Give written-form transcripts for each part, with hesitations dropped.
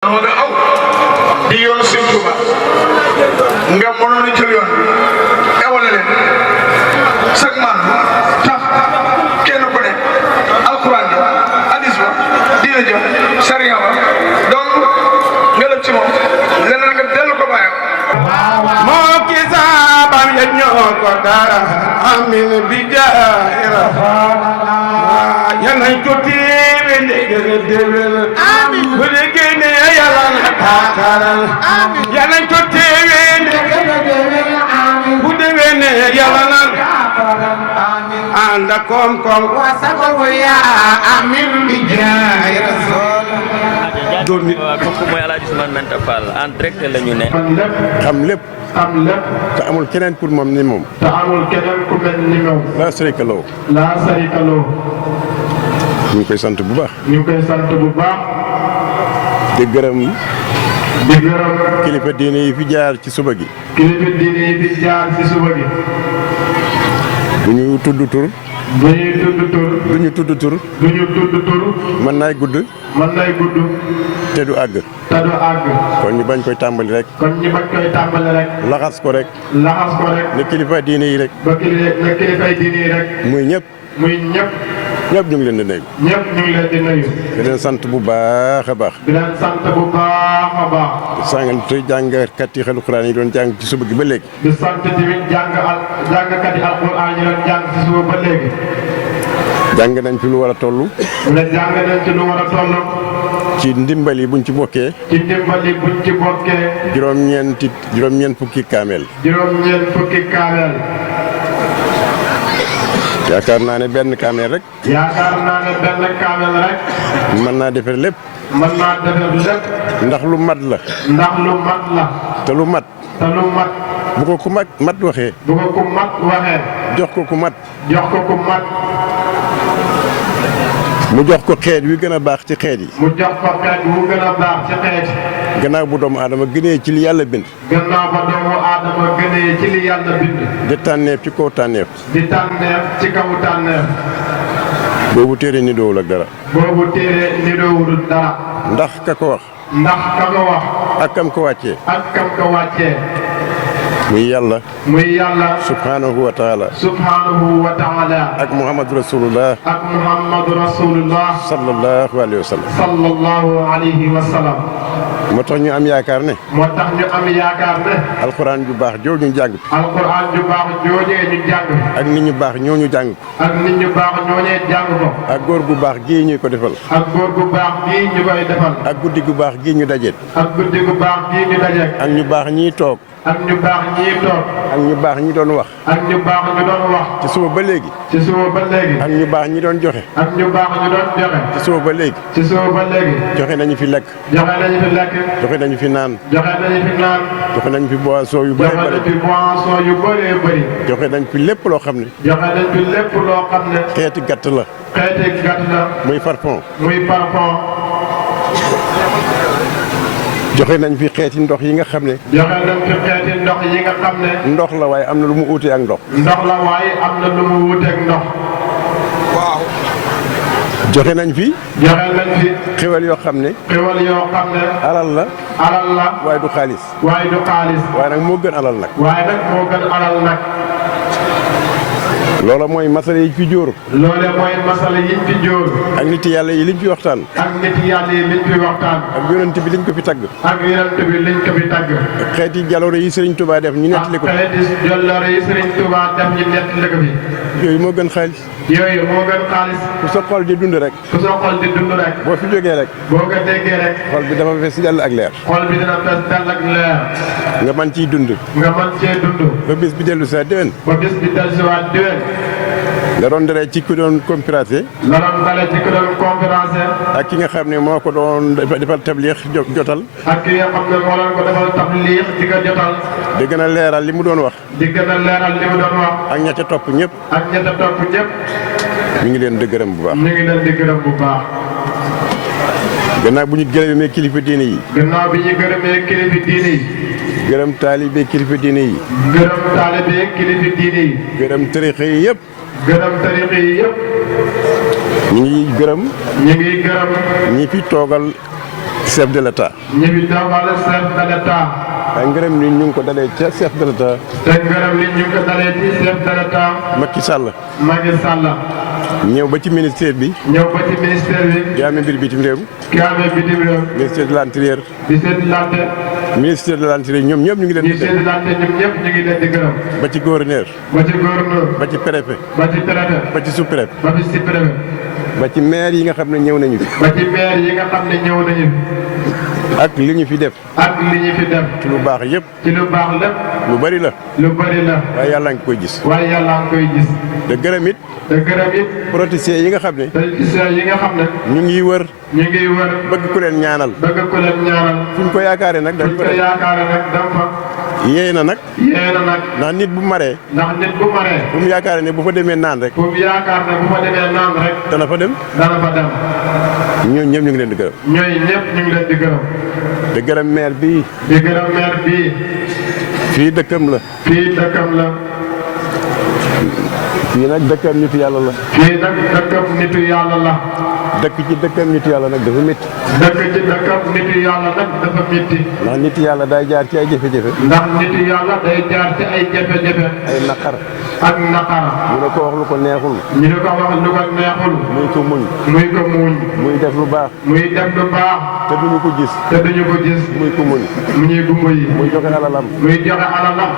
nga aw di yoonu Sëñ Tuuba nga mënoon a jël yoon bi ewale leen chaque man tax kenn ku ne alquran bi hadis ba diina ja sariya ba donc nga def ci moom leneen nga dellu ko bàyyam moo kisaabam ya ñoo ko dara amin bi jaayira yanañ ko téewe ndegere déwél bu déggee ne yàlla na taakaral yanañ ko téewe ndegere déwél bu déwee ne yàlla na ànd ak koom-koom wasago yaa amin bi jaayira doon nit kooku mooy El Hadj Ousmane Menta Fall en direct la ñu ne. xam lépp te amul keneen pour moom ni moom. te amul keneen ku mel ni moom. laa sarika lahu. laa sarika lahu. ñu ngi koy sant bu baax. ñu ngi koy sant bu baax. di gërëm. di gërëm. kilifa diine yi fi jaar ci suba gi. kilifa diine yi fi jaar ci suba gi. du ñu tudd tur. bu ñuy tudd tur. du ñu tudd tur. du ñu tudd tur. mën naay gudd. mën nay gudd. te du àgg. te du àgg. kon ñu bañ koy tàmbali rek. kon ñu bañ koy tàmbali rek. laxas ko rek. laxas ko rek. ne kilifa diine yi rek. ba kilifay diine yi rek. muy ñëpp. muy ñëpp. ñëpp ñu ngi leen di nuyu. ñëpp ñu ngi leen di nuyu. di leen sant bu baax a baax. di leen sant bu baax a baax. sant jàngkat yi alxuraan yi doon jàng ci suba gi ba léegi. di sant tamit jàngkat yi alxuraan yi doon jàng ci suba ba léegi. jàng nañ fi lu war a toll. mu ne jàng nañ ci lu war a toll. ci ndimbal yi buñ ci bokkee. ci ndimbal yi buñ ci bokkee. juróom-ñeent fukki kaameel. juróom-ñeent fukki kaameel. yaakaar naa ne benn kaameel rek. yaakaar naa ne benn kaameel rek. mën naa defar lépp. mën naa defar lépp. ndax lu mat la. ndax lu mat la. te lu mat. te lu mat. bu ko ku mat waxee. bu ko ku mat waxee. jox ko ku mat. jox ko ku mat. mu jox ko xeet wi gën a baax ci xeet yi. mu jox ko xeet wu gën a baax ci xeet yi. gannaaw bu doomu aadama gënee ci li yàlla bind. gannaaw ba doomu aadama gënee ci li yàlla bind. di tànneef ci kaw tànneef. di tànneef ci kaw tànneef. boobu téere ni doowul ak dara. boobu téere ni doowul dara. ndax ka ko wax. ndax ka ko wax. ak kam ko wàccee. ak kam ko wàccee. muy yàlla. muy yàlla. subhanahu wa taala. subhanahu wa taala. ak muhammadu rasulullah. ak muhammadu rasulullah. sallallahu alayhi wa sallam. sallallahu alayhi wa sallam. moo tax ñu am yaakaar ne. moo tax ñu am yaakaar ne. alxuraan ju baax jooju ñu jàng. alxuraan ju baax joojee ñu jàng. ak nit ñu baax ñooñu jàng. ak nit ñu baax ñooñee jàng ko. ak góor gu baax gii ñuy ko defal. ak góor gu baax gii ñu koy defal. ak guddi gu baax gii ñu dajeet. ak guddi gu baax gii ñu dajeek. ak ñu baax ñii toog. ak ñu baax ñii toog. ak ñu baax ñi doon wax. ak ñu baax ñu doon wax. ci suba ba léegi. ci suba ba léegi. ak ñu baax ñi doon joxe. ak ñu baax ñu doon joxe. ci suba ba léegi. ci suba ba léegi. joxe nañu fi lekk. joxe nañu fi lekk. joxe nañu fi naan. joxe nañu fi naan. joxe nañu fi boisson yu bëree joxe bëri. nañu fi boisson yu bëree bëri. joxe nañ fi lépp loo xam ne. joxe nañ fi lépp loo xam ne. xeeti gàtt la. xeeti gàtt la. muy farfon. muy parfum. joxe nañ fi xeeti ndox yi nga xam ne. joxe nañ fi xeeti ndox yi nga xam ne. ndox la waaye am na lu mu uute ak ndox. ndox la waaye am na lu mu wuteeg ndox. joxe nañ fi. joxe nañ fi. xewal yoo xam ne. xewal yoo xam ne. alal la. alal la. waaye du xaalis. waaye du xaalis. waaye nag moo gën alal nag. waaye nag moo gën alal nag. loola mooy masala yi fi jóor. loole mooy masala yiñ fi jóor. ak nit yàlla yi liñ fi waxtaan. ak nit yàlla yi liñ fi waxtaan. ak yonent bi liñ ko fi tagg. ak yonent bi liñ ko fi tagg. ak xeeti jaloore yi Sëriñ Tuubaa def ñu nettali ko. ak xeeti jaloore yi Sëriñ Tuubaa def ñu nettali ko fi. yooyu moo gën xaalis. yooyu moo gën xaalis. ku sa xol di dund rek. ku sa xol di dund rek. boo fi jógee rek. boo ko déggee rek. xol bi dafa fees dell ak leer. xol bi dina fees dell ak leer. nga man ciy dund. nga man cee dund. ba bis bi dellu saa déwén. ba bis bi dellusiwaat déwén. la doon daree ci ku doon conférence. la doon dalee ci ku doon conférence. ak ki nga xam ne moo ko doon defal tabliix jotal. ak ki nga xam ne moo doon ko defal tabliix di ko jotal. di gën a leeral li mu doon wax. di gën a leeral li mu doon wax. ak ña ca topp ñëpp. ak ña ca topp ñëpp. ñu ngi leen di gërëm bu baax. ñu ngi leen di gërëm bu baax. gannaaw bu ñu gërëmee kilifa diine yi. gannaaw bi ñu gërëmee kilifa diine yi. gërëm taalibe kilifa diine yi. gërëm taalibe kilifa diine yi. gërëm tariixa yi yëpp. gërëm tariixa yi yëpp. ñu ngi gërëm. ñu ngi gërëm. ñi fi toogal chef de l'État. ñu ngi dogal chef de l'État. waaye ngërëm li ñu ngi ko dalee ca chef de l'État. te ngërëm li ñu ngi ko dalee ci chef de l'État. Macky Sall. Macky Sall. ñëw ba ci ministère bi. ñëw ba ci ministère bi. ki amee mbir bitim réew. ki amee bitim réew. ministère de l'intérieur. ministère de l'intérieur. ñoom ñëpp ñu ngi leen di. ministère de l'intérieur ñoom ñëpp ñu ngi leen di gërëm. ba ci gouverneur. ba ci gouverneur. ba ci préfet. ba ci préfet. ba ci sous-préfet. ba ci sous-préfet. ba ci maire yi nga xam ne ñëw nañu fi. ba ci maire yi nga xam ne ñëw nañu fi. ak li ñu fi def. ak li ñu fi def. ci lu baax yëpp. ci lu baax lépp. lu bari la. lu bari la. waaye yàlla nga koy gis. waaye yàlla nga koy gis. te gërëm it. te gërëm it. politiciens yi nga xam ne. politiciens yi nga xam ne. ñu ngi wër. ñu ngi wër. bëgg ku leen ñaanal. bëgg ku leen ñaanal. fu ñu ko yaakaaree nag. fu ñu ko yaakaaree nag dem fa. yéey na nag. yéey na nag. ndax nit bu maree. ndax nit bu maree. bu mu yaakaaree ne bu fa demee naan rek. bu mu yaakaar ne bu fa demee naan rek. dana fa dem. dana fa dem. ñooñu ñëpp ñu ngi leen di gërëm. ñooñu ñëpp ñu ngi leen di gërëm. di gërëm maire bii. di gërëm maire bii. fii dëkkam la. fii dëkkam la. fii nag dëkkam nitu yàlla la. fii nag dëkkam nitu yàlla la. dëkk ci dëkkam nitu yàlla nag dafa métti. dëkk ci dëkkam nitu yàlla nag dafa métti. ndax nitu yàlla day jaar ci ay jafe-jafe. ndax nitu yàlla day jaar ci ay jafe-jafe. ay naqar. ak naqar. ñu ne ko wax lu ko neexul. ñu ne ko wax lu ko neexul. muy ko muñ. muy ko muñ. muy def lu baax. muy def lu baax. te duñu ko gis. te duñu ko gis. muy ko muñ. mu ñuy gumba yi. muy joxe alalam. muy joxe alalam.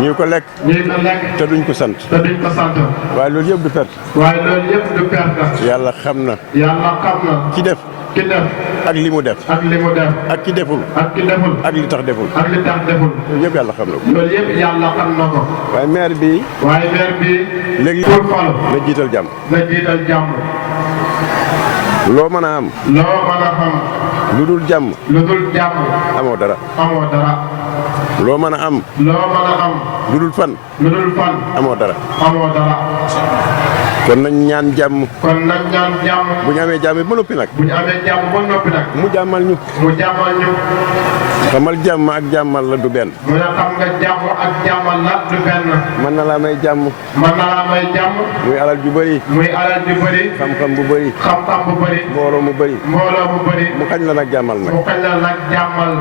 ñu ko lekk. ñuy ko lekk. te duñ ko sant. te duñ ko sant. waaye loolu yëpp du perte. waaye loolu yëpp du perte. yàlla xam na. yàlla xam na. ki def. ki def. ak li mu def. ak li mu def. ak ki deful. ak ki deful. ak li tax deful. ak li tax deful. loolu yëpp yàlla xam na ko. loolu yëpp yàlla xam na ko. waaye maire bi. waaye maire bi. léegi pour falu. na jiital jàmm. na jiital jàmm. loo mën a am. loo mën a xam. lu dul jàmm. lu dul jàmm. amoo dara. amoo dara. loo mën a am. loo mën a am. lu dul fan. lu dul fan. amoo dara. amoo dara. kon nañ ñaan jàmm. kon nag ñaan jàmm. bu ñu amee jàmm ba noppi nag. bu ñu amee jàmm ba noppi nag. mu jàmmal ñu. mu jàmmal ñu. xamal jàmm ak jàmmal la du benn. mu ne xam nga jàmm ak jàmmal la du benn. mën na laa may jàmm. mën na laa may jàmm. muy alal ju bëri. muy alal ju bëri. xam-xam bu bëri. xam-xam bu bëri. mbooloo mu bëri. mbooloo bu bëri. mu xañ la nag jàmmal nag. mu xañ la nag jàmmal.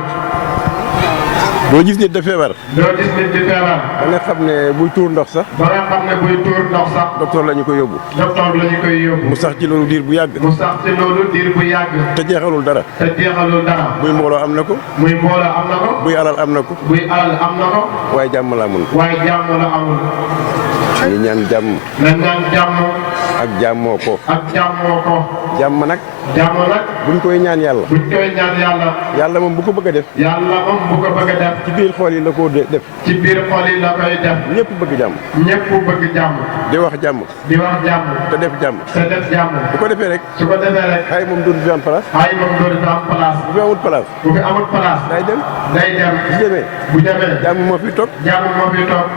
doo gis nit da feebar. doo gis nit di feebar. ba nga xam ne buy tuur ndox sax. ba nga xam ne buy tuur ndox sax. docteur la ñu ko yóbbu. docteur la ñu koy yóbbu. mu sax ci loolu diir bu yàgg. mu sax ci loolu diir bu yàgg. te jeexalul dara. te jeexalul dara. buy mbooloo am na ko. muy mbooloo am na ko. buy alal am na ko. buy alal am na ko. waaye jàmm la amul. waaye jàmm la amul. ñu ñaan jàmm. nañ ñaan jàmm. ak jàmmoo ko. ak jàmmoo ko. jàmm nag. jàmm nag. buñ koy ñaan yàlla. buñ koy ñaan yàlla. yàlla moom bu ko bëgg a def. yàlla moom bu ko bëgg a def. ci biir xool yi la ko def. ci biir xol yi la koy def. ñëpp bëgg jàmm. ñëpp bëgg jàmm. di wax jàmm. di wax jàmm. te def jàmm. te def jàmm. bu ko defee rek. su ko defee rek. xay moom dootu fi am place. ay moom dootu fi am place. bu fi amul place. bu fi amul place. day dem. day dem. bu demee. bu demee. jàmm moo fi toog. jàmm moo fi toog.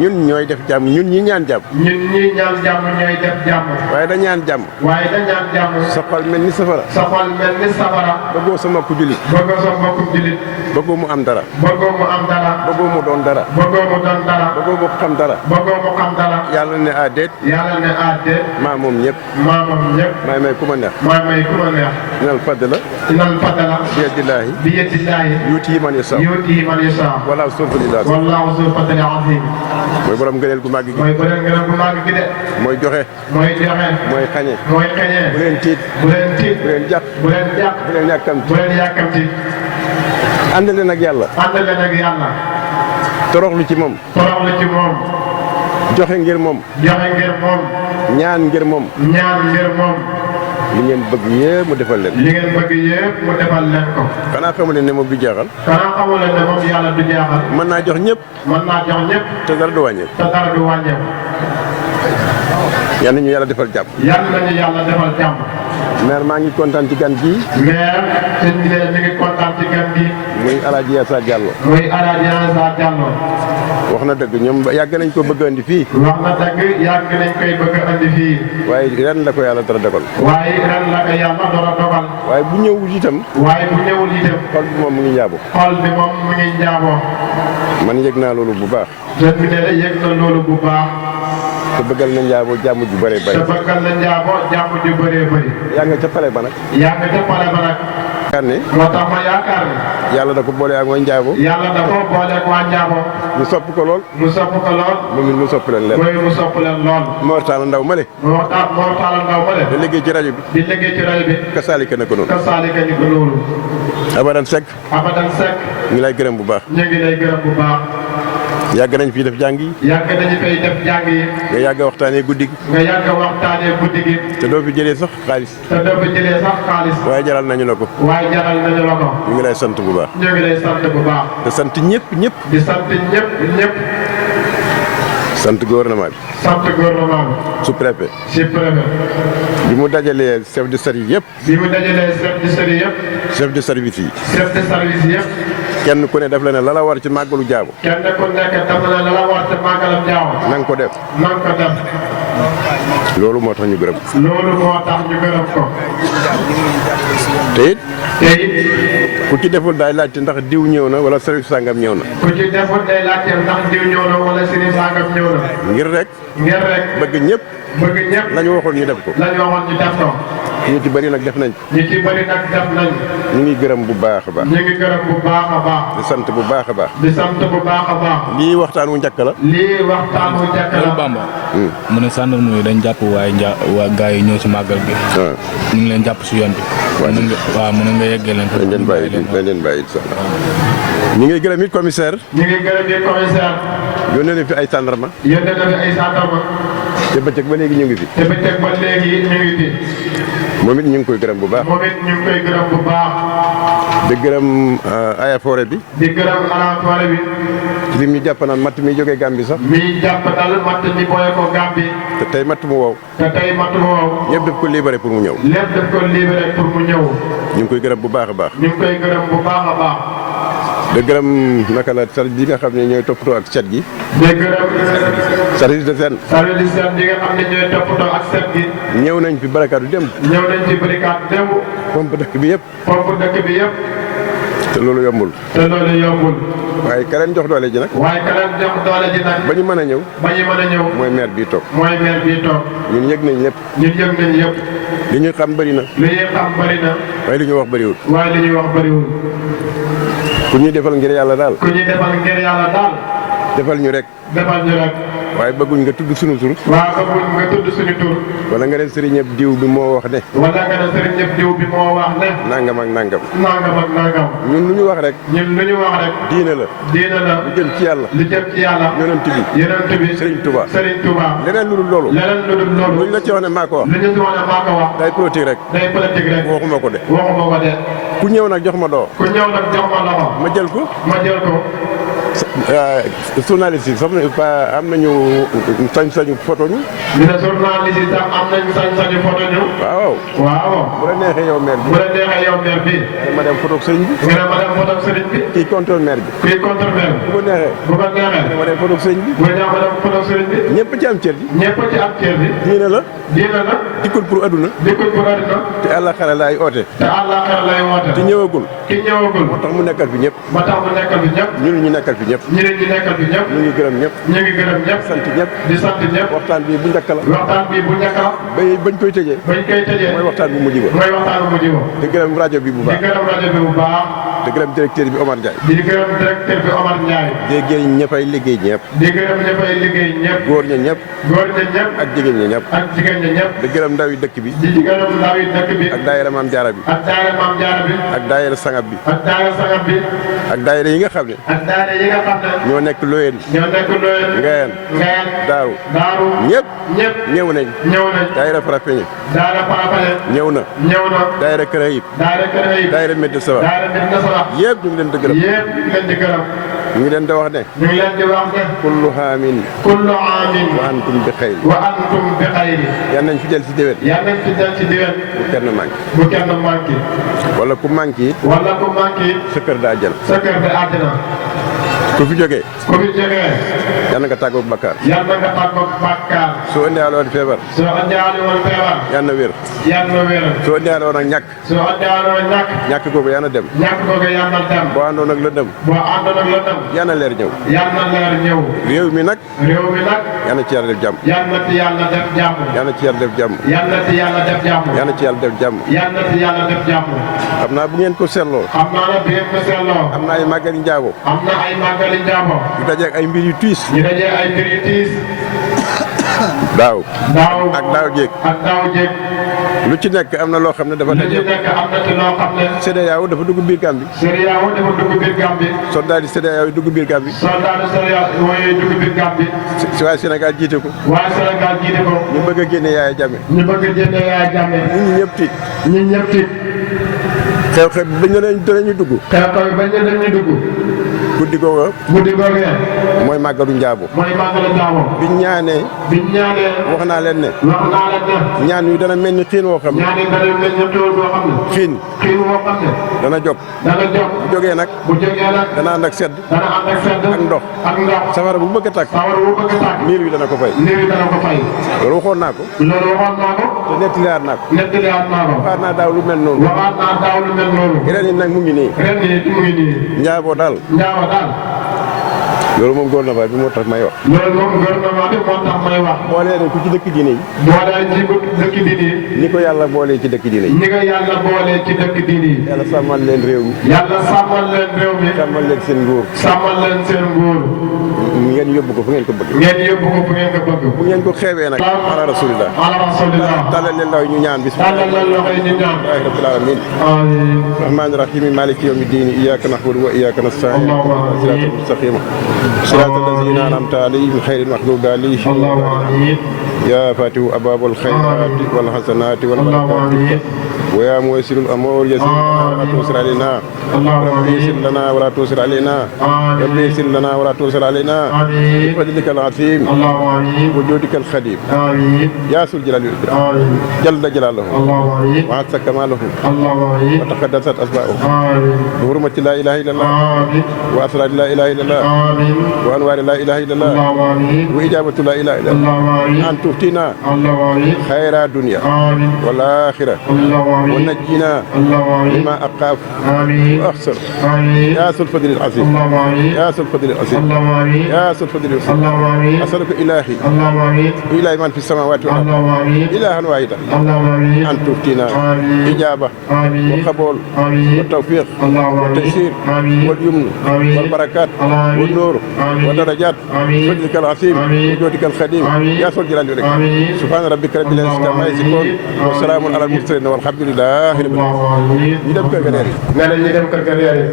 ñun ñooy def jàmm ñun ñi ñaan jàmm. ñun ñii ñaan jàmm ñooy def jàmm. waaye da ñaan jàmm. waaye da ñaan jàmm. sa xol mel ni safara. sa xol mel ni safara. bëggoo sa mbokku jullit. bëggoo sa mbokku jullit. bëggoo mu am dara. bëggoo mu am dara. bëggoo mu doon dara. bëggoo mu doon dara. bëggoo mu xam dara. bëggoo mu xam dara. yàlla ne ah déet. yàlla ne ah déet. maa moom ñëpp. maa moom ñëpp. may may ku ma neex. maa may ku ma neex. inal fadla. inal fadla. bi yadillaahi. bi yadillaahi. yuuti man yasaa. yuuti man yasaa. wala sulfalillah. wallaahu zul fadli azim. mooy borom gëneel gu màgg gi. mooy bële ngeen bu màgg gi de. mooy joxe. mooy joxe. mooy xañe. mooy xeñee. bu leen tiit. bu leen tiit. bu leen jàpp. bu leen jàpp. bu leen yàkkamti. bu leen yàkkamti. ànd leen ak yàlla. ànd leen ak yàlla. toroxlu ci moom. toroxlu ci moom. joxe ngir moom. joxe ngir moom. ñaan ngir moom. ñaan ngir moom. li ngeen bëgg yëpp mu defal leen. li ngeen bëgg yëpp mu defal leen ko. xanaa xamu leen ne moom du jeexal. xanaa xamu leen ne moom yàlla du jeexal. mën naa jox ñëpp. mën naa jox ñëpp. te dara du wàññeeku. te dara du wàññeeku. yal na ñu yàlla defal jàmm. yal nañu yàlla defal jàmm. maire maa ngi kontaan ci gan gii. maire sëñ bi mi ngi kontaan ci gan gi. muy El Hadj Yassa Diallo. muy El Hadj Yassa Diallo. wax na dëgg ñoom yàgg nañ ko bëgg andi fii. wax na dëgg yàgg nañ koy bëgg andi fii. waaye ren la ko yàlla dara dogal. waaye ren la ko yàlla dara dogal. waaye bu ñëwul itam. waaye bu ñëwul itam. xol bi moom mu ngi njaabo. xol bi moom mu ngi njaabo. man yëg naa loolu bu baax. sëñ bi ne yëg na loolu bu baax. te bëggal na njaabo jàmm ju bëree bëri. te bëggal na njaabo jàmm ju bëree bëri. yaa nga ca pale ba nag. yaa nga ca pale ba nag. yaakaar ne moo tax ma yaakaar ne yàlla da ko boole ak waa Njaabo yàlla da koo booleeg waa Njaabo ñu sopp ko lool mu sopp ko lool moom it mu sopp leen leen mooy mu sopp leen lool Mor Talla Ndaw male moo taala ndaw ba da de liggéey ci rajo bi di liggéey ci rajo bi kasaalika na ko noonu ka saalika ni ko loolu abadan Seck abadan Seck ñu ngi lay gërëm bu baax ñu ngi lay gërëm bu baax yàgg nañ fii def jàng yi yàgg nañu fay def jàng yi nga yàgg waxtaanee guddi gi nga yàgg waxtaanee guddi gi te doo fi jëlee sax xaalis te doo fi jëlee sax xaalis waaye jaral nañu la ko waaye jaral nañu la ko ñu ngi lay sant bu baax ñu ngi lay sant bu baax te sant ñëpp di sant ñëpp sant gouvernement bi sant gouvernement bi sous-préfet si préfet bi mu dajalee chef de service yëpp bi mu dajalee chef de service yëpp chef de service yi chef de service yëpp kenn ku ne daf la ne la la war ci màggalu Njaabo kenn ku nekk dafa ne la la war te màggalam Njaabo na nga ko def na nga ko def loolu moo tax ñu gërëm loolu moo tax ñu gërëm ko te it te it ku ci deful daay laajte ndax diw ñëw na wala service sangam ñëw na ku ci deful day laajte ndax diw ñëw na wala sëriñ sangam ñëw na ngir rek ngir rek bëgg ñëpp bëgg ñëpp la ñu waxoon ñu def ko la ñu waxoon ñu def ko ñu ci bëri nag def nañ ko ñu ci bëri nag def nañ ñu ngi gërëm bu baax a baax ñu ngi gërëm bu baax a baax di sant bu baax a baax di sant bu baax a baax lii waxtaan wu njëkk la lii waxtaan wu njëkk la Bamba mu ne gendarme yi dañ jàpp waa gars yi ñëw si màggal gi waaw ñu ngi leen jàpp si yoon bi waaw mu ne nga yeggee leen dañ leen bàyyi dañ leen bàyyi incha allah ñu ngi gërëm it commissaire ñu ngi gërëm yi commissaire yónnee na fi ay tàndarma yónnee na fi ay gendarme te bëccëg ba léegi ñu ngi fi te bëccëg ba léegi ñu ngi fi moom it ñu ngi koy gërëm bu baax moom it ñu ngi koy gërëm bu baax di gërëm aya forêt bi di gërëm alaatoore bi ci lim ñu jàpp naan matt mi jógee Gambie sax mi jàpp dal matt ñi booye ko Gàmbi te tey matt mu wow te tey matt woow ñëpp daf ko libéré pour mu ñëw lépp daf ko libéré pour mu ñëw ñu ngi koy gërëm bu baax a baax ñu ngi koy gërëm bu baax a baax di gërëm naka la service bi nga xam ne ñooy toppatoo ak set gi di gërëm service de sen service di seen yi nga xam ne ñooy toppatoo ak set gi ñëw nañ fi barakaatu dem ñëw nañ ci barikaat démb pompe dëkk bi yëpp foofu dëkk bi yëpp te loolu yombul te loolu yombul waaye ka leen jox doole ji nag waaye ka leen jox doole ji nag ba ñu mën a ñëw ba ñu mën a ñëw mooy maire bii toog mooy maire bii toog ñun yëg nañ lépp ñun yëg nañ yëpp li ñu xam bëri na li ñuy xam bëri na waaye li ñu wax bëriwul waaye li ñuy wax bëriwul ku ñuy defal ngir yàlla daal ku ñu defal ngir yàlla daal defal ñu rek defal ñu rek waaye bëgguñ nga tudd sunu tur waaw bëgguñ nga tudd suñu tur wala nga ne sëriñ ñëpp diw bi moo wax ne wala nga ne sëriñ ñëpp diw bi moo wax ne nangam ak nangam nangam ak nangam ñun lu ñu wax rek ñun lu ñu wax rek diine la diina la lu jëm ci yàlla li jëm ci yàlla yonent bi yonent bi Sëriñ Tuubaa Sëriñ Tuubaa leneen lu dul loolu leneen lu dul loolu luñ la ci wax ne maa ko wax li ñu si wax ne maa ko wax day politique rek day politique rek waxuma ko de waxuma ko de ku ñëw nag jox ma doo ku ñëw nag jox ma loxo ma jël ko ma jël ko journaliste yi sax am nañu sañ-sañu photo ñu ñu ne journaliste yi sax am nañ sañ-sañu photo ñu waaw waaw bu la neexee yow maire bu la neexee yow maire bi bi ma dem photo ak sëriñ bi nga ne ma dem photo ak sëriñ bi kii contrôle maire bi kuy contre maire bu ko neexee bu ko neexee ma dem photo ak sëriñ bi bu neex ma dem photo ak sëriñ bi ñëpp ci am cër bi ñëpp ci am cër bi diine la diina la dikkul pour adduna dikkul pour àddina te àlla xare laay oote te àllaaxira lay woote te ñëwagul ki ñëwagul moo tax mu nekkal fi ñëpp ba tax mu nekkal bi ñëpp ñun ñu nekkal fi ñëpp ñi ne ñi nekkal bi ñëpp ñu ngi gërëm ñëpp ñu ngi gërëm ñëpp sant ñëpp di sant ñëpp waxtaan bi bu njëkk la waxtaan bi bu njëkk la bañ koy tëjee bañ koy tëjee mooy waxtaan bu mujj ba mooy waxtaan bu mujj ba di gërëm rajo bi bu di baax gërëm rajo bi bu baax di gërëm directeur bi Omar Ndiaye di gërëm directeur bi Omar Ndiaye di gërëm ña fay liggéey ñëpp di gërëm ña fay liggéey ñëpp góor ña ñëpp góor ña ñëpp ak jigéen ña ñëpp ak jigéen ña ñëpp di gërëm ndaw yi dëkk bi di gërëm ndaw yi dëkk bi ak daayira Maam Jaara bi ak daayira Maam Jaara bi ak daayira Sangab bi ak daayira Sangab bi ak daayira yi nga xam ne ak daayira yi nga xam ne ñoo nekk Loyeen ñoo nekk Loyeen Ngayeen Ngayeen Daaru Daaru ñëpp ñëpp ñëw nañ ñëw nañ daayira Farafeñe daayira Farafeñe ñëw na ñëw na daayira Kër Ayib daayira Kër Ayib daayira Medina Sawa daayira Medina Sawa yëpp ñu ngi leen di gërëm yëpp ñu ngi leen di gërëm ñu ngi leen di wax ne ñu ngi leen di wax ne kullu haamin kullu aamin wa antum bi xayr wa antum bi xayri yal nañ fi del si déwén yal nañ fi del ci diwen bu kenn manqué bu kenn manqué wala ku manqué it wala ku manqué sa kër daa jël sa kër de àddina ku fi jógee ku fi jógee yal na nga tàggoog bakkaar yal na nga tàggoog bàkkaar soo indiwaale woon feebar soo andiwaale woon feebar yal na wér yal na wér soo indiwaale woon ak ñàkk soo andiwaale woon ñàkk googu yal na dem ñàkk googu yal na dem boo àndoon ak lëndëm boo àndoon ak lëndëm yal na leer ñëw yal na leer ñëw réew mi nag réew mi nag yal na ci yàlla def jàmm yal na ci yàlla def jàmm yal na ci yàlla def jàmm yal na ci yàlla def jàmm yal na ci yàlla def jàmm yal na ci yàlla def jàmm xam naa bu ngeen ko seetloo xam naa ne bi ngeen ko seetloo am na ay màggali njaabo am na ay màggali njaabo yu dajeeg ay mbir yu tiis ñu dajee ay mbir yu tiis daaw daaw ak daaw jéeg ak daaw jéeg lu ci nekk am na loo xam ne dafa lu ci daje nekk am na ci loo xam ne CEDEAO dafa dugg biir Gàmbi CEDEAO dafa dugg biir Gàmbi soldat yi CEDEAO yi dugg biir Gàmbi soldat CEDEAO mooy dugg biir Gàmbi si waaye Sénégal jiite ko waaye Sénégal jiite ko ñu bëgg a génne Yaaya Jammeh ñu bëgg a génne Yaaya Jammeh nit ñi ñëpp tiit ñun ñëpp tiit xew-xew bi bañ ne danañu dugg xew-xew bi bañ ne dañuy dugg guddi googa guddi googee mooy màggalu njaabo mooy màggalu njaabo biñ ñaanee biñ ñaanee wax naa leen ne wax naa leen ne ñaan yu dana mel ni xiin woo xam ne ñaanee dana mel ni tool boo xam ne xiin xiin woo xam ne dana jóg dana jóg bu jógee nag bu jógee nag dana ànd ak sedd dana ànd ak sedd ak ndox ak ndox safara bu bëgg a tàkk sawar bu bëgg a tàkk niir wi dana ko fay niir yi dana ko fay loolu waxoon naa ko loolu waxoon naa ko te nettaliwaat naa ko nettaliwaat naa ko waxaat naa daaw lu mel noonu waxaat naa daaw lu mel noonu ren yi nag mu ngi nii ren nii mu ngi nii njaaboo daal njaabo daal loolu moom gouvernement bi moo tax may wax loolu moom gouvernement bi moo tax may wax boolee ne ku ci dëkk diine yi boolee ci dëkk diine yi ni ko yàlla boolee ci dëkk diine yi ñi nga yàlla boolee ci dëkk diine yi yàlla sàmmal leen réew mi yàlla sàmmal leen réew mi sàmmal leen seen nguur sàmmal leen seen nguur ngeen yóbbu ko fu ngeen ko bëgg ngeen yóbbu ko fu ngeen ko bëgg bu ngeen ko xeebee nag ala rasulillah ala rasulillah tàllal leen ndaw ñu ñaan tàllal leen loxo yi ñu ñaan bismillahi rabbil alamin amiin rahmaani rahim maliki yawmi din iyyaka na'budu wa iyyaka nasta'in siratal mustaqim siratal ladzina an'amta alayhim ghayril maghdubi alayhim اللهم آمين يا فاتح أبواب الخيرات والحسنات والبركات ويا ميسر الأمور يسر لنا ولا تؤسر علينا رب يسر لنا ولا تؤسر علينا رب يسر لنا ولا تؤسر علينا بفضلك العظيم اللهم آمين وجودك الخديم آمين يا ذو الجلال والإكرام آمين جل جلاله اللهم آمين وعز كماله اللهم آمين وتقدست أسماؤه آمين بحرمة لا إله إلا الله آمين وأسرار لا إله إلا الله آمين وأنوار لا إله إلا الله اللهم آمين وإجابة لا إله إلا الله اللهم آمين أن تؤتينا اللهم آمين خير الدنيا آمين والآخرة اللهم آمين ونجينا اللهم آمين مما أقاف آمين وأخسر آمين يا ذو الفضل العظيم اللهم آمين يا ذو الفضل العظيم اللهم آمين يا ذو الفضل العظيم اللهم آمين أسألك إلهي اللهم آمين إلهي من في السماوات والأرض اللهم آمين إلها واحدا اللهم آمين أن تؤتينا آمين إجابة آمين وقبول آمين والتوفيق اللهم آمين والتيسير آمين واليمن آمين والبركات آمين والنور آمين والدرجات آمين فضلك العظيم آمين وجودك الخديم آمين يا ذو الجلال والإكرام آمين سبحان ربك رب العزة عما يصفون وسلام على المرسلين والحمد لله رب العالمين اللهم آمين ñu dem kër ga neer yi nee na ñu dem kër ga reer yi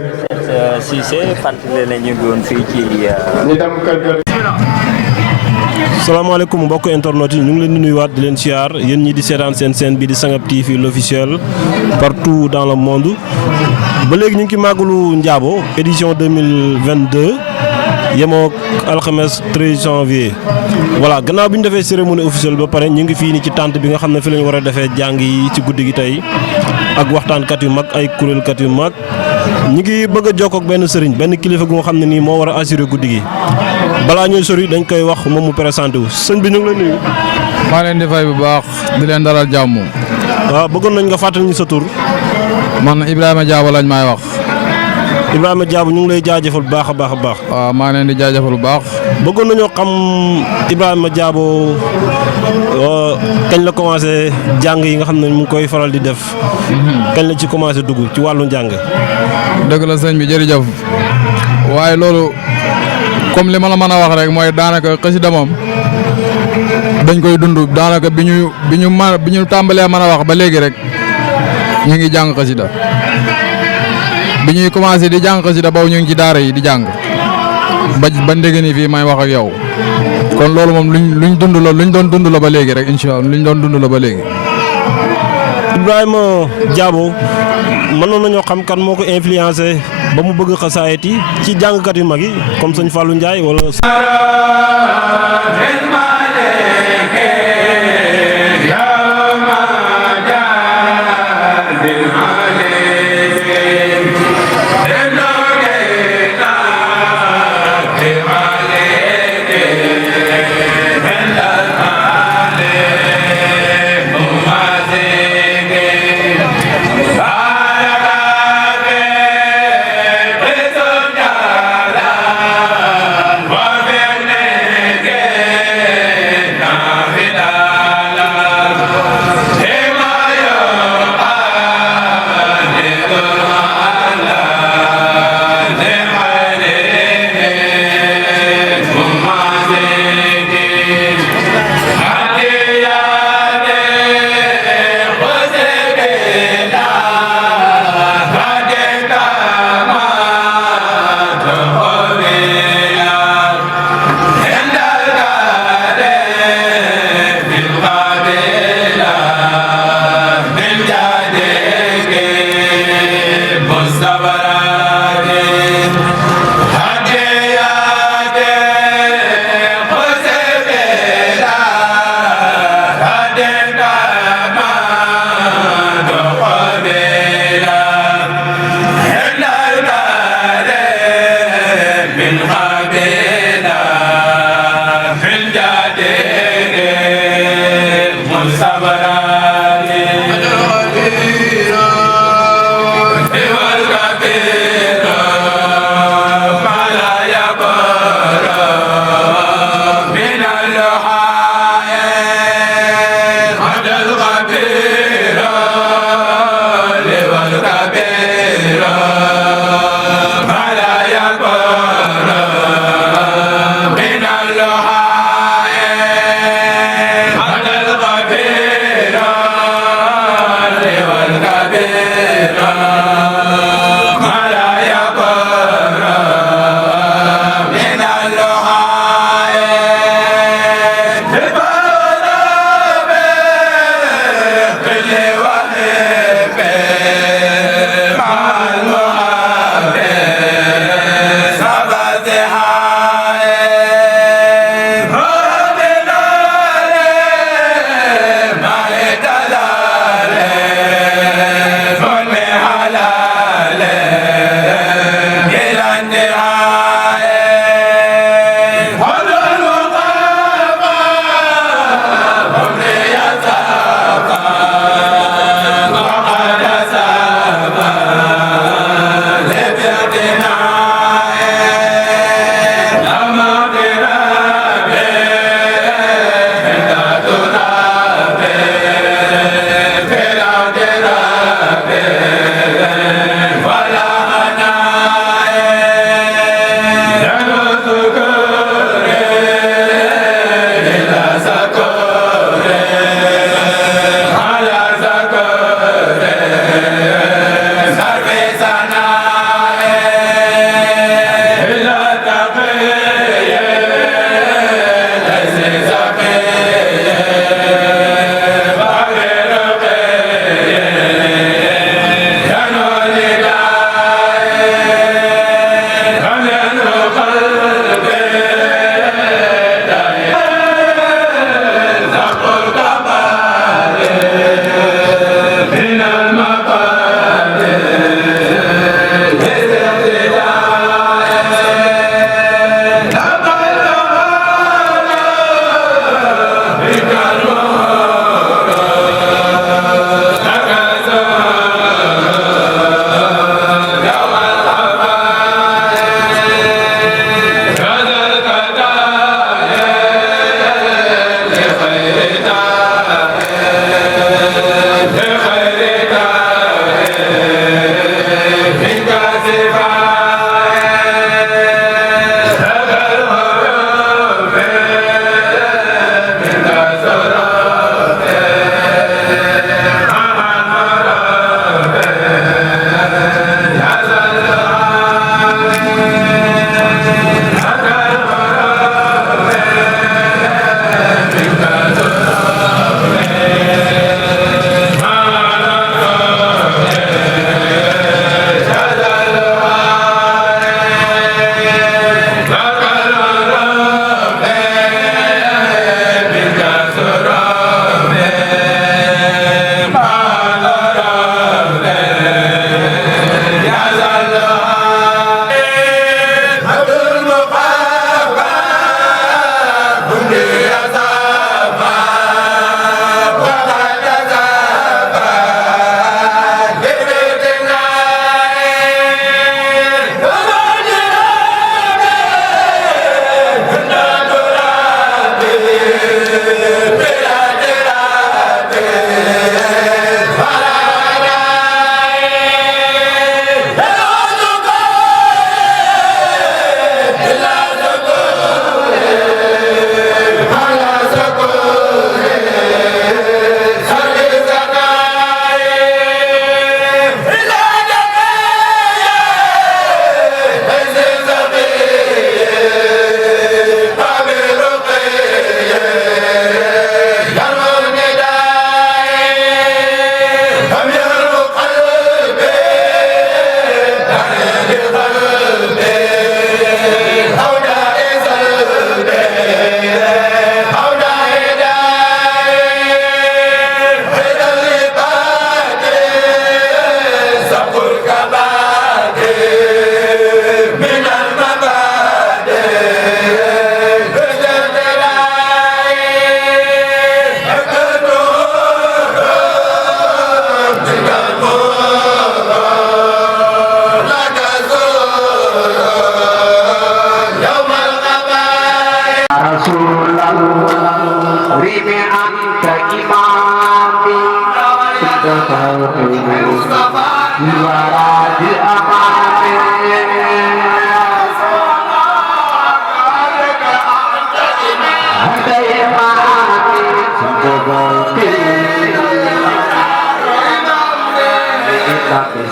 Cissé fàttali na ñu ngi woon fii ci ñu dem kër ga salaamaaleykum mbokk internet yi ñu ngi leen di nuyuwaat di leen siyaar yéen ñi di seetaan seen chaîne bi di Sangap TV l'officiel partout dans le monde ba léegi ñu ngi ci màggalu Ndiabo édition 2022 yemoo alxames 13 janvier voilà gannaaw bi ñu defee cérémonie officielle ba pare ñu ngi fii ni ci tente bi nga xam ne fi la ñu war a defee jàng yi ci guddi gi tey ak waxtaankat yu mag ay kuréelkat yu mag ñi ngi bëgg a jokkoo ak benn sëriñ benn kilifa gu nga xam ne nii moo war a assurer guddi gi balaa ñuy sori dañ koy wax moom mu présenté wu sëñ bi ñu ngi lay nuyu. maa leen di fay bu baax di leen dalal jàmm. waaw bëggoon nañ nga fàttali ñu sa tur. man Ibrahima Diabo lañ may wax. Ibrahima Diabo ñu ngi lay jaajëfal bu baax a baax a baax. waaw maa leen di jaajëfal bu baax. bëggoon nañoo xam Ibrahima Diabo kañ la commencé jàng yi nga xam ne mu ngi koy faral di def. kañ la ci commencé dugg ci wàllu njàng. dëgg la sëñ bi jërëjëf waaye loolu comme li ma la mën a wax rek mooy daanaka xasida moom dañ koy dund daanaka bi ñu tàmbalee mën a wax ba léegi rek ñu ngi jàng xasida bi ñuy commencé di jàng xasida boobu ñu ngi ci daara yi di jàng ba ndege ni fii may wax ak yow kon loolu moom luñ dund la luñ doon dund la ba léegi rek incha allah luñ doon dund la ba léegi. Ibrahima Diabo mënoon nañoo xam kan moo ko influencé ba mu bëgg xasaayit yi ci jàngkat yu mag yi comme sëñ Fallou Ndiaye wala.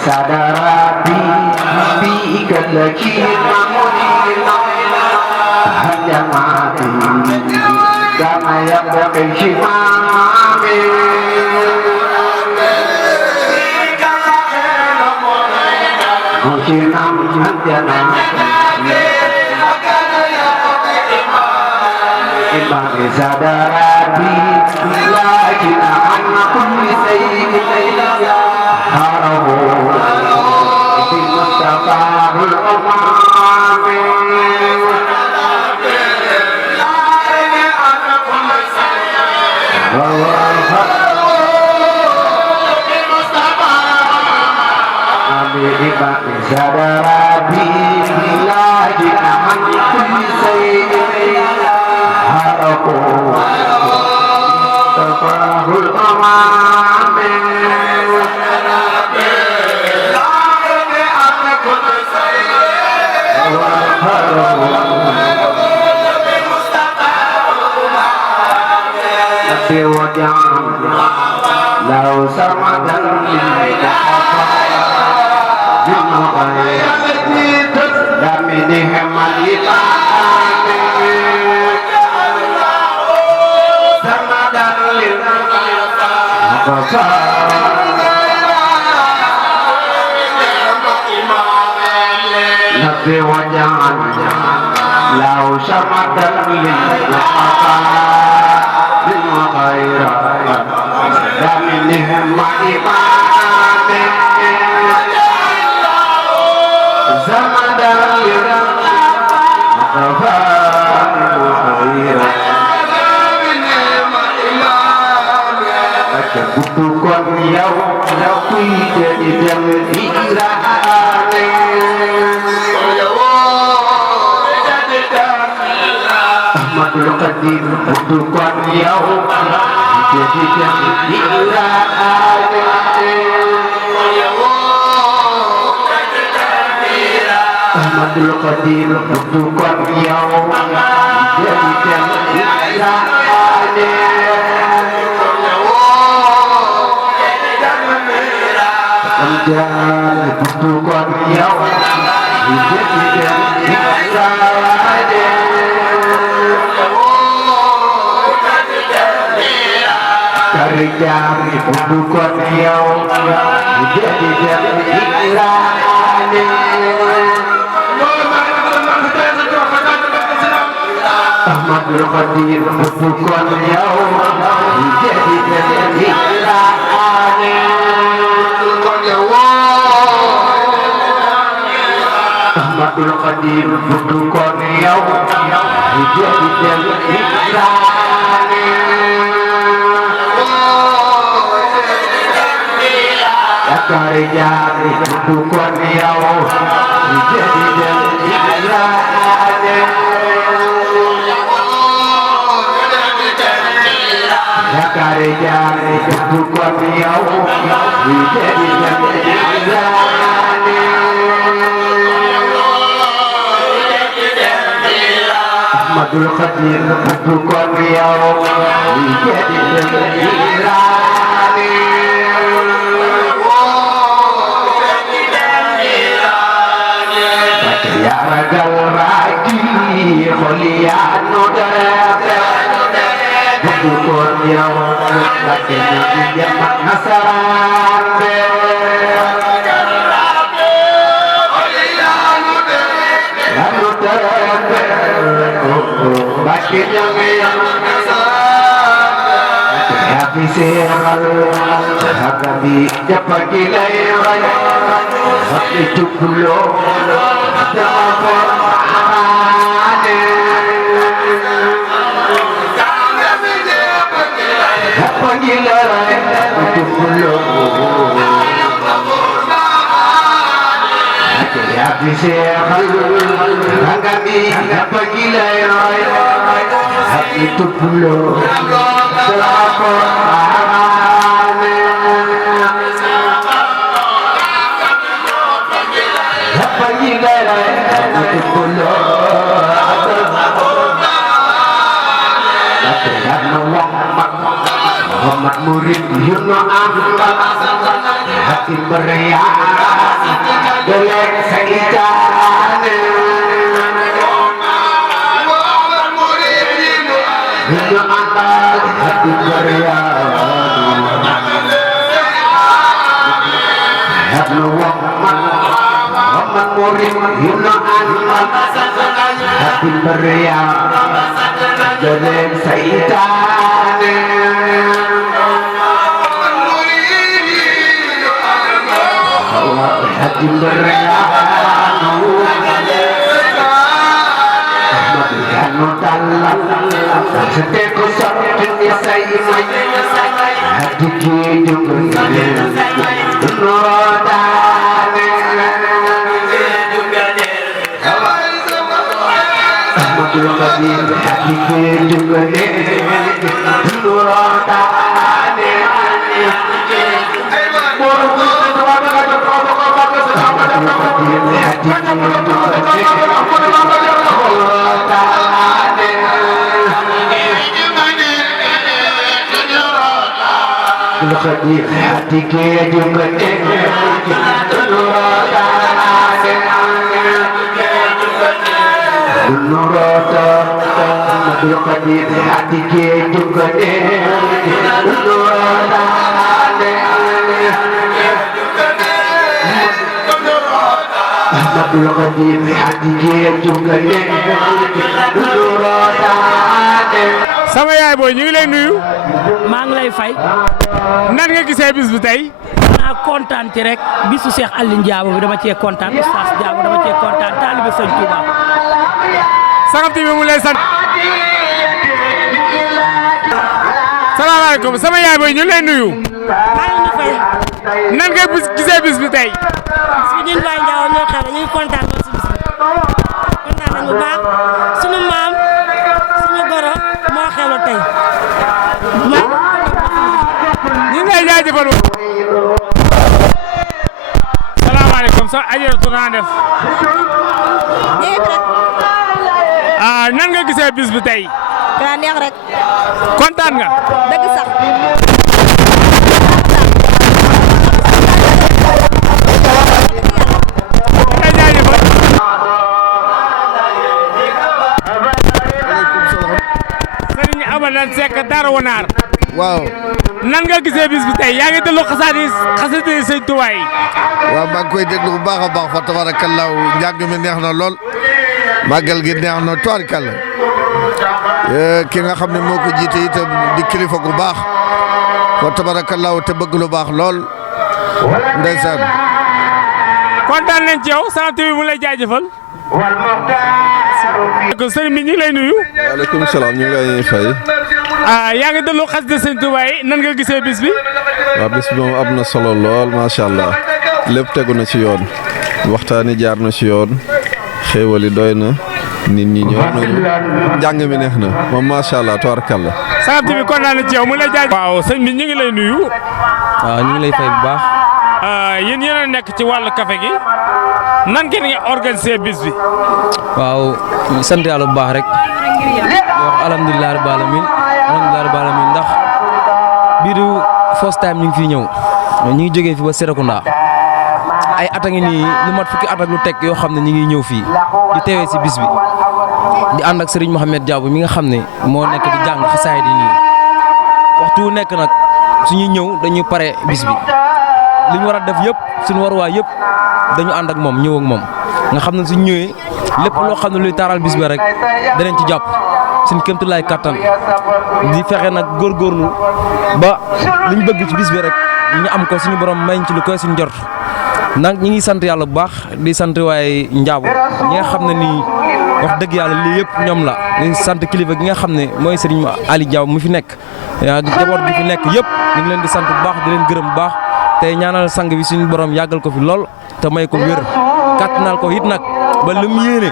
Sadarabi biikan lagi hanya mati karena yang berbenci mati musim hatiana imam sadarabi lagi anak pun bisa Sadarabi وجعل لو سرمدا من غير دمنهم الإمام سرمدا نبي وجعل لو سرمدا للمقام من غير دمنهم الإمام زمدا bukan yang jadi dan diraane Ahmadul Qadir bukan yang jadi dan diraane Ahmadul Qadir bukan yang jadi dan diraane Jangan butuhkan yang hidup yang diraane Cari jari butuhkan yang hidup yang diraane Ahmadul Qadir butuhkan yang hidup yang diraane Ahmadul Qadir butuhkan yang hidup yang diraane Cari jari butuhkan yang hidup yang diraane Cari jari butuhkan yang hidup yang diraane Ahmadul Qadir butuhkan yang hidup yang diraane Ya ragal ragi kholian butuhkan yang lakenya dia nasaran lalu bakin yang habisir hakabi japagi layrai itu belum dapat japagi layrai itu belum habisir hakabi japagi layrai itu belum Muhammad murid Yunus Ahmad hati meriah geleng seijane Muhammad murid Yunus Ahmad hati meriah Muhammad murid Yunus Ahmad hati meriah geleng seijane hati meriah Ahmad kanu dalam seteku dunia saya hati kidung rodane Ahmadul Qadir hati kidung rodane hati Khadir hati ke juga Nurata Abdul Qadir hati ke juga Nurata Abdul Qadir hati ke juga Nurata. sama yaay booy ñu ngi lay nuyu. maa ngi lay fay. nan nga gisee bis bi tey. naa kontaan ci rek bisu Cheikh Aliou Ndiabo bi dama cee kontaan Oustaz Ndiabo dama cee kontaan taalibe Sëñ Touba. Sangam TV mu lay sant. salaamaaleykum sama yaay booy ñu ngi lay nuyu. maa ngi fay. nan nga gisee bis bi tey. bis bi ñun waa Ndiabo ñoo xew ñu ngi kontaan lool si bis bi kontaan nañu bu baax sunu maam suñu goro moo xewlu tey. ñu ngi lay jaajëfal. salaamaaleykum sa ajaratu naa def. nan nga gisee bis bi tey. daa neex rek. kontaan nga. dëgg sax. Sëriñ Amadan Seck Daara Wanaar. waaw. nan nga gisee bis bi tey yaa ngi déglu xasida yi Sëñ Tuubaa yi. waaw maa ngi koy déglu bu baax a baax fa tabaarakallaahu njàng mi neex na lool. màggal gi neex na tubaarkalla. ki nga xam ne moo ko jiite itam di kilifa gu baax. fa tabaarakallaahu te bëgg lu baax lool. ndeysaan. kontaan nañ ci yow Sangam TV mu lay jaajëfal. sëriñ bi ñu ngi lay nuyu. waaleykum salaam ñu ngi lay fay. yaa ngi déglu xasida Sëñ Tuubaa yi nan nga gisee bis bi. waaw bis bi moom am na solo lool macha allah lépp tegu na ci yoon waxtaani jaar na ci yoon xéewali doy na nit ñi ñëw nañu njàng mi neex na moom macha allah tubaarkalla. Sangam TV kontaan na ci yow mu lay jaajëfal. waaw sëñ bi ñu ngi lay nuyu. waaw ñu ngi lay fay bu baax. yéen yéen a nekk ci wàllu café gi nan ngeen ngi organiser bis bi. waaw sant yàlla bu baax rek wax alhamdulilah rabbil alamin ndax biiru first time ñu ngi fii ñëw ñu ngi jógee fi ba Serekunda ay at a ngi nii lu mat fukki at ak lu teg yoo xam ne ñu ngi ñëw fii di teewee si bis bi di ànd ak Serigne Mohamed Diabo mi nga xam ne moo nekk di jàng xasaay di nii waxtu wu nekk nag suñuy ñëw dañuy pare bis bi li ñu war a def yëpp suñu waruwaay yëpp dañu ànd ak moom ñëw ak moom nga xam ne suñ ñëwee lépp loo xam ne luy taaral bis bi rek danañ ci jàpp suñ kéemtulaay kattan di fexe nag góorgóorlu ba liñ bëgg ci bis bi rek ñu am ko suñu borom may ci lu koy suñ jort nag ñi ngi sant yàlla bu baax di sant waaye Ndiabo ñi nga xam ne nii wax dëgg yàlla lii yëpp ñoom la di sant kilifa gi nga xam ne mooy Serigne Ali Diabo mu fi nekk jaboot gi fi nekk yëpp ñu ngi leen di sant bu baax di leen gërëm bu baax tey ñaanal sang bi suñu borom yàggal ko fi lool te may ko wér kàttanal ko it nag ba lu mu yéene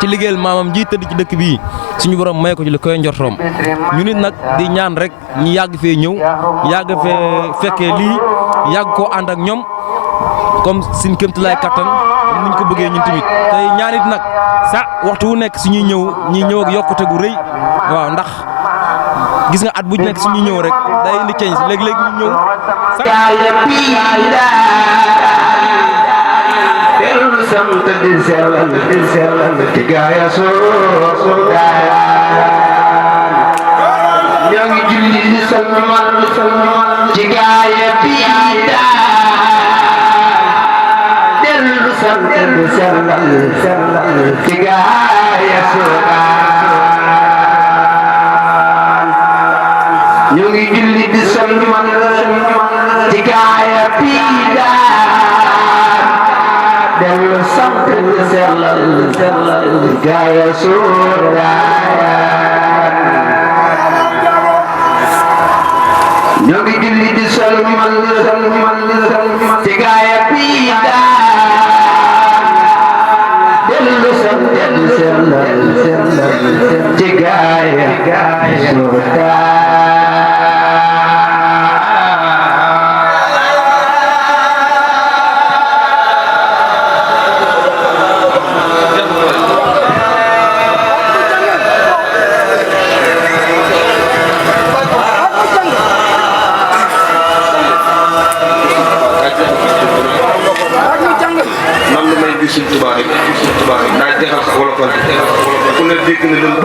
ci liggéeyal maamam ji tëdd ci dëkk bii suñu borom may ko ci li koy njortoom ñu nit nag di ñaan rek ñi yàgg fee ñëw yàgg fee fekkee lii yàgg koo ànd ak ñoom comme suñ kéemtulaay kattan niñ ko bëggee ñun tamit tey ñaanit nag sa waxtu wu nekk suñuy ñëw ak yokkute gu rëy waaw ndax gis nga at bu nekk suñuy ñëw rek day indi ceeñ si léeg-léeg ñu ñëw ñu ngi julli di salmal ci gaaya piida dellu sant di sellal gaaya suuraaya ñu ngi julli di salmal ci gaaya piida dellu sant di sellal ci gaaya suuraaya wala kon ku ne dégg na leen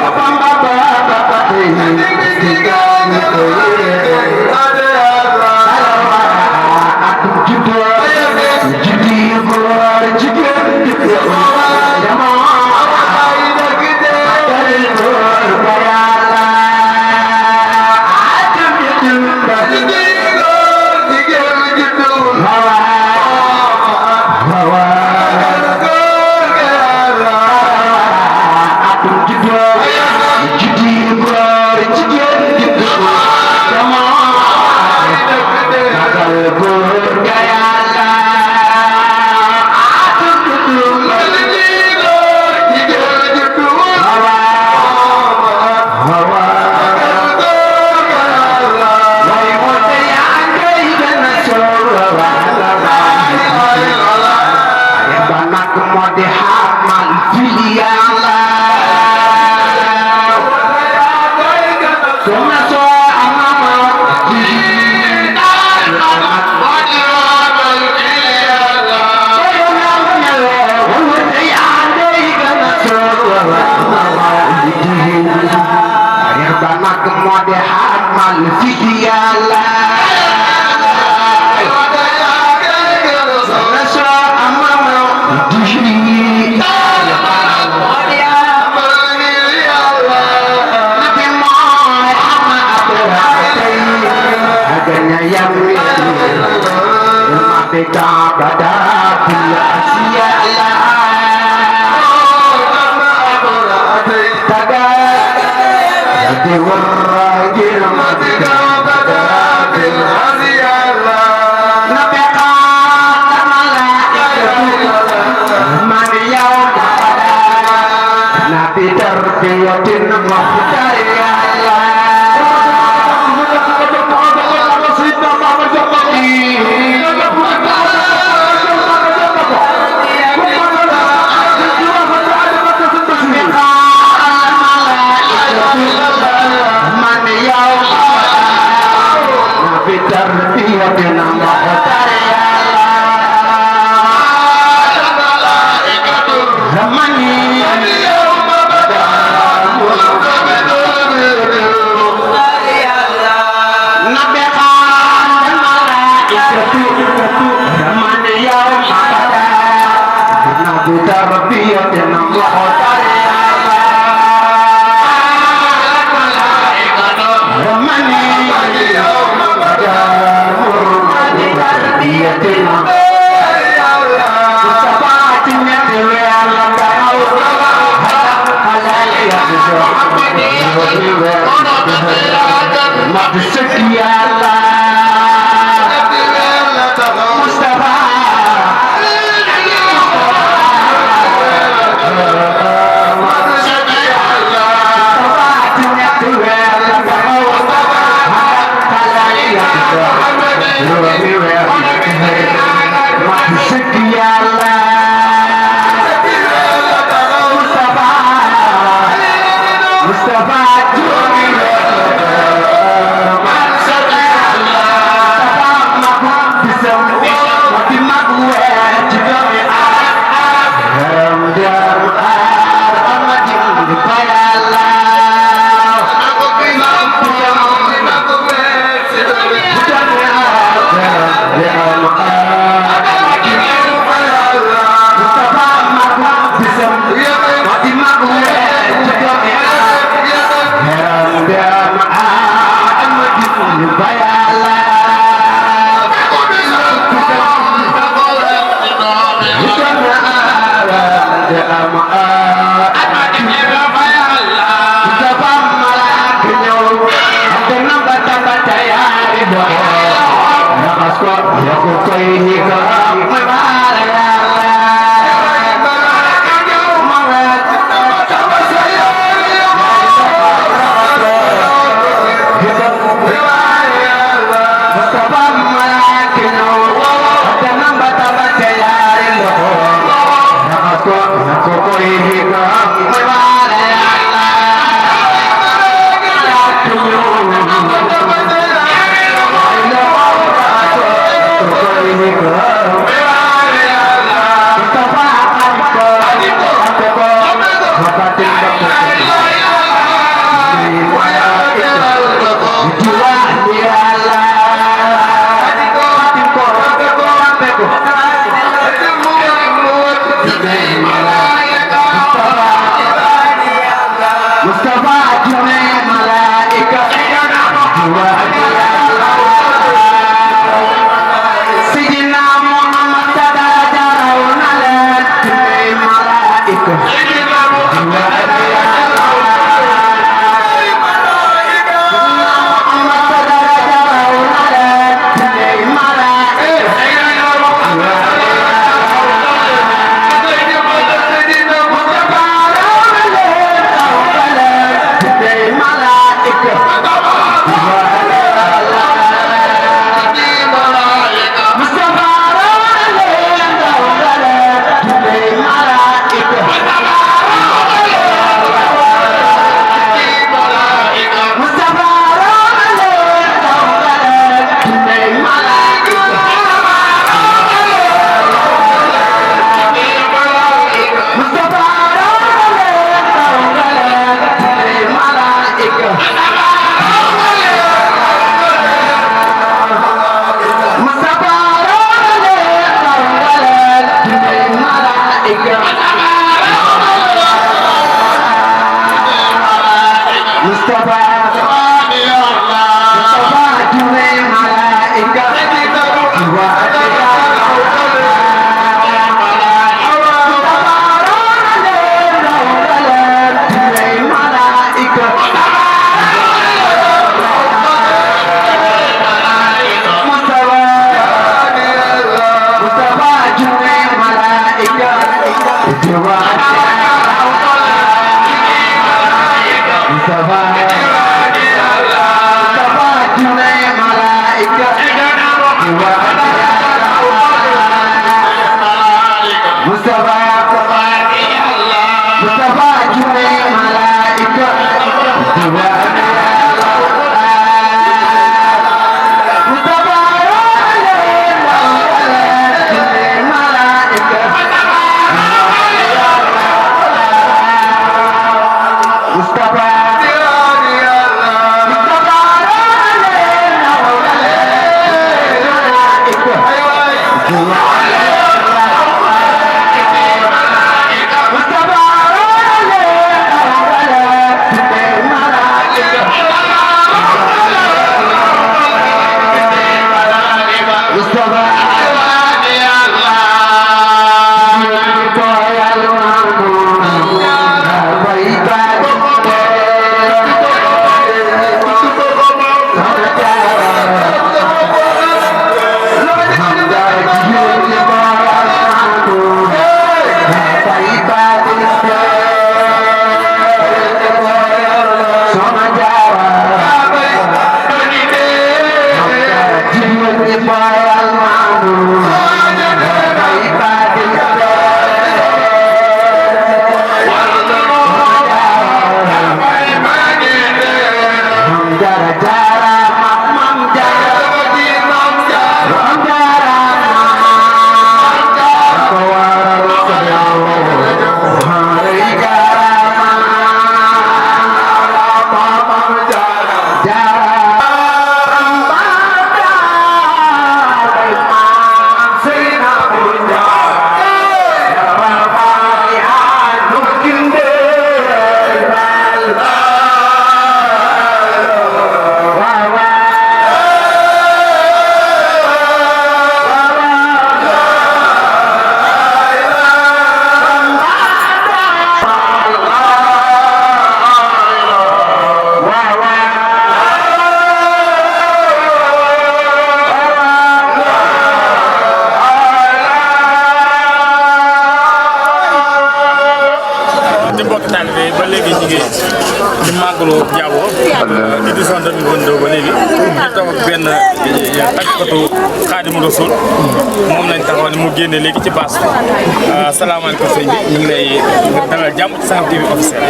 Mustafa 2022 ba léegi ñu taw ak benn tàggatu Xaadimu Rasuul moom lañ taxawal mu génne léegi ci baas bi asalaamaaleykum sëñ bi ñu ngi lay dalal jàmm ci Sangam TV officiel